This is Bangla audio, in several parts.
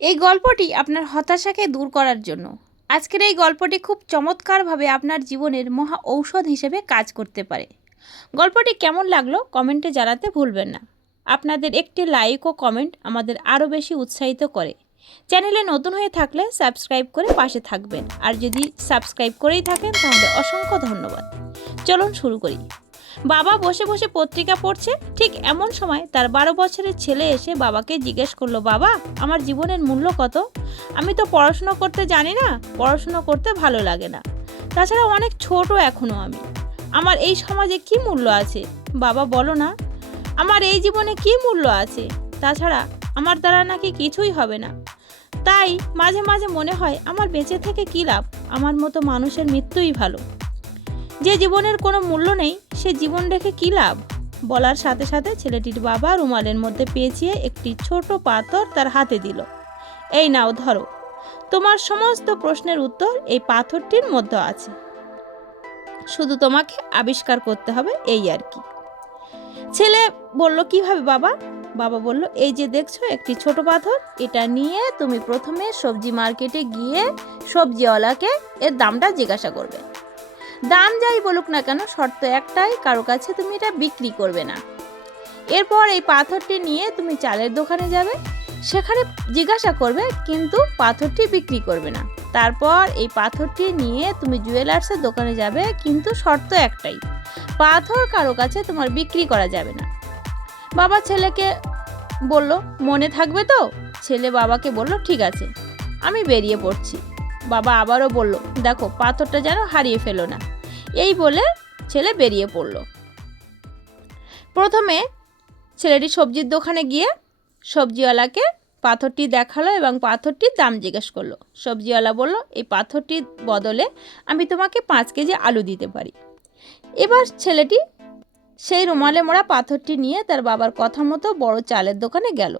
এই গল্পটি আপনার হতাশাকে দূর করার জন্য। আজকের এই গল্পটি খুব চমৎকারভাবে আপনার জীবনের মহা ঔষধ হিসেবে কাজ করতে পারে। গল্পটি কেমন লাগল কমেন্টে জানাতে ভুলবেন না। আপনাদের একটি লাইক ও কমেন্ট আমাদের আরও বেশি উৎসাহিত করে। চ্যানেলে নতুন হয়ে থাকলে সাবস্ক্রাইব করে পাশে থাকবেন। আর যদি সাবস্ক্রাইব করেই থাকেন তাহলে অসংখ্য ধন্যবাদ। চলুন শুরু করি। বাবা বসে বসে পত্রিকা পড়ছে, ঠিক এমন সময় তার বারো বছরের ছেলে এসে বাবাকে জিজ্ঞেস করল, বাবা, আমার জীবনের মূল্য কত? আমি তো পড়াশুনো করতে জানি না, পড়াশুনো করতে ভালো লাগে না। তাছাড়া অনেক ছোট এখনও আমি। আমার এই সমাজে কি মূল্য আছে? বাবা, বলো না। আমার এই জীবনে কি মূল্য আছে? তাছাড়া আমার দ্বারা নাকি কিছুই হবে না। তাই মাঝে মাঝে মনে হয় আমার বেঁচে থেকে কী লাভ? আমার মতো মানুষের মৃত্যুই ভালো। যে জীবনের কোনো মূল্য নেই, সে জীবন রেখে কী লাভ? বলার সাথে সাথে ছেলেটির বাবা রুমালের মধ্যে পেঁচিয়ে একটি ছোট পাথর তার হাতে দিল। এই নাও ধরো। তোমার সমস্ত প্রশ্নের উত্তর এই পাথরটির মধ্যে আছে। শুধু তোমাকে আবিষ্কার করতে হবে এই আর কি। ছেলে বলল কীভাবে বাবা? বাবা বলল, এই যে দেখছ একটি ছোট পাথর, এটা নিয়ে তুমি প্রথমে সবজি মার্কেটে গিয়ে সবজিওয়ালাকে এর দামটা জিজ্ঞাসা করবে। দাম যাই বলুক না কেন, শর্ত একটাই, কারও কাছে তুমি এটা বিক্রি করবে না। এরপর এই পাথরটি নিয়ে তুমি চালের দোকানে যাবে। সেখানে জিজ্ঞাসা করবে, কিন্তু পাথরটি বিক্রি করবে না। তারপর এই পাথরটি নিয়ে তুমি জুয়েলার্সের দোকানে যাবে, কিন্তু শর্ত একটাই, পাথর কারও কাছে তোমার বিক্রি করা যাবে না। বাবা ছেলেকে বলল, মনে থাকবে তো? ছেলে বাবাকে বলল, ঠিক আছে, আমি বেরিয়ে পড়ছি। বাবা আবারও বলল, দেখো, পাথরটা যেন হারিয়ে ফেলো না। এই বলে ছেলে বেরিয়ে পড়ল। প্রথমে ছেলেটি সবজির দোকানে গিয়ে সবজিওয়ালাকে পাথরটি দেখাল এবং পাথরটির দাম জিজ্ঞেস করল। সবজিওয়ালা বলল, এই পাথরটির বদলে আমি তোমাকে পাঁচ কেজি আলু দিতে পারি। এবার ছেলেটি সেই রুমালে মোড়া পাথরটি নিয়ে তার বাবার কথা মতো বড় চালের দোকানে গেল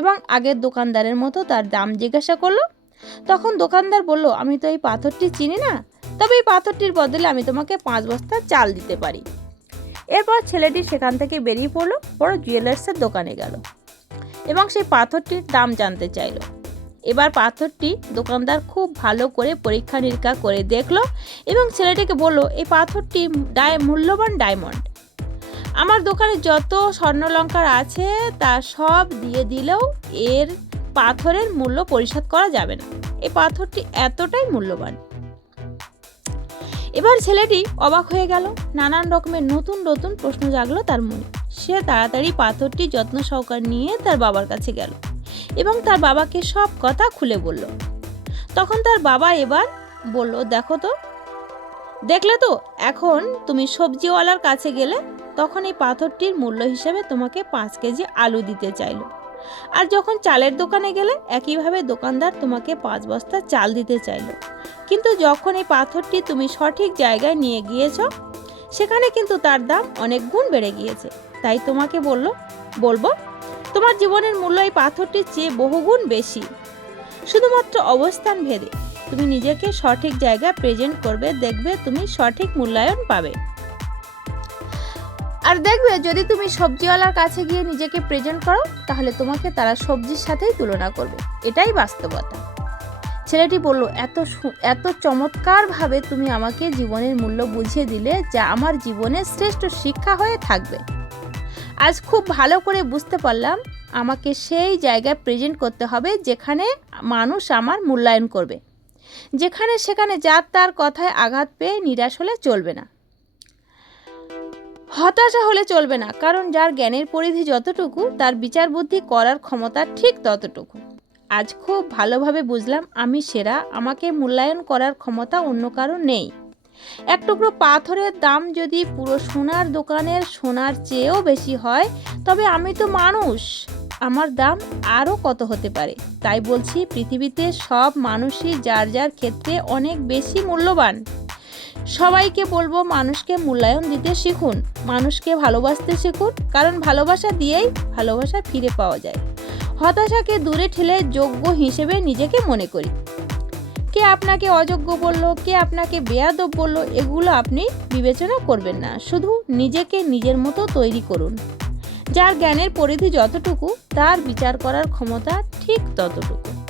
এবং আগের দোকানদারের মতো তার দাম জিজ্ঞাসা করল তখন দোকানদার বলল, আমি তো এই পাথরটি চিনি না। তবে এই পাথরটির বদলে আমি তোমাকে পাঁচ বস্তা চাল দিতে পারি। এরপর ছেলেটি সেখান থেকে বেরিয়ে পড়ল বড় জুয়েলার্সের দোকানে গেল এবং সেই পাথরটির দাম জানতে চাইল। এবার পাথরটি দোকানদার খুব ভালো করে পরীক্ষা নিরীক্ষা করে দেখল এবং ছেলেটিকে বলল, এই পাথরটি ডায় মূল্যবান ডায়মন্ড। আমার দোকানে যত স্বর্ণলঙ্কার আছে তা সব দিয়ে দিলেও এর পাথরের মূল্য পরিশোধ করা যাবে না। এই পাথরটি এতটাই মূল্যবান। এবার ছেলেটি অবাক হয়ে গেল। নানান রকমের নতুন নতুন প্রশ্ন জাগলো তার মনে। সে তাড়াতাড়ি পাথরটি যত্ন সহকার নিয়ে তার বাবার কাছে গেল এবং তার বাবাকে সব কথা খুলে বলল। তখন তার বাবা এবার বলল, দেখো তো, দেখলে তো, এখন তুমি সবজিওয়ালার কাছে গেলে তখন এই পাথরটির মূল্য হিসেবে তোমাকে পাঁচ কেজি আলু দিতে চাইলো। আর যখন চালের দোকানে গেলে একইভাবে দোকানদার তোমাকে পাঁচ বস্তা চাল দিতে চাইলো। কিন্তু যখন এই পাথরটি তুমি সঠিক জায়গায় নিয়ে গিয়েছ, সেখানে কিন্তু তার দাম অনেক গুণ বেড়ে গিয়েছে। তাই তোমাকে বলল, বলব, তোমার জীবনের মূল্য এই পাথরটির চেয়ে বহুগুণ বেশি। শুধুমাত্র অবস্থান ভেদে তুমি নিজেকে সঠিক জায়গায় প্রেজেন্ট করবে, দেখবে তুমি সঠিক মূল্যায়ন পাবে। আর দেখবে, যদি তুমি সবজিওয়ালার কাছে গিয়ে নিজেকে প্রেজেন্ট করো, তাহলে তোমাকে তারা সবজির সাথেই তুলনা করবে। এটাই বাস্তবতা। ছেলেটি বলল, এত এত চমৎকারভাবে তুমি আমাকে জীবনের মূল্য বুঝিয়ে দিলে যা আমার জীবনের শ্রেষ্ঠ শিক্ষা হয়ে থাকবে। আজ খুব ভালো করে বুঝতে পারলাম, আমাকে সেই জায়গায় প্রেজেন্ট করতে হবে যেখানে মানুষ আমার মূল্যায়ন করবে। যেখানে সেখানে যার তার কথায় আঘাত পেয়ে নিরাশ হলে চলবে না। হতাশা হলে চলবে না, কারণ যার জ্ঞানের পরিধি যতটুকু, তার বিচার বুদ্ধি করার ক্ষমতা ঠিক ততটুকু। আজ খুব ভালোভাবে বুঝলাম আমি সেরা, আমাকে মূল্যায়ন করার ক্ষমতা অন্য কারও নেই। এক টুকরো পাথরের দাম যদি পুরো সোনার দোকানের সোনার চেয়েও বেশি হয়, তবে আমি তো মানুষ। আমার দাম আরও কত হতে পারে? তাই বলছি পৃথিবীতে সব মানুষই যার যার ক্ষেত্রে অনেক বেশি মূল্যবান। সবাইকে বলব মানুষকে মূল্যায়ন দিতে শিখুন, মানুষকে ভালোবাসতে শিখুন, কারণ ভালোবাসা দিয়েই ভালোবাসা ফিরে পাওয়া যায়। হতাশাকে দূরে ঠেলে যোগ্য হিসেবে নিজেকে মনে করি। কে আপনাকে অযোগ্য বলল, কে আপনাকে বেয়াদব বলল, এগুলো আপনি বিবেচনা করবেন না, শুধু নিজেকে নিজের মতো তৈরি করুন। যার জ্ঞানের পরিধি যতটুকু, তার বিচার করার ক্ষমতা ঠিক ততটুকু।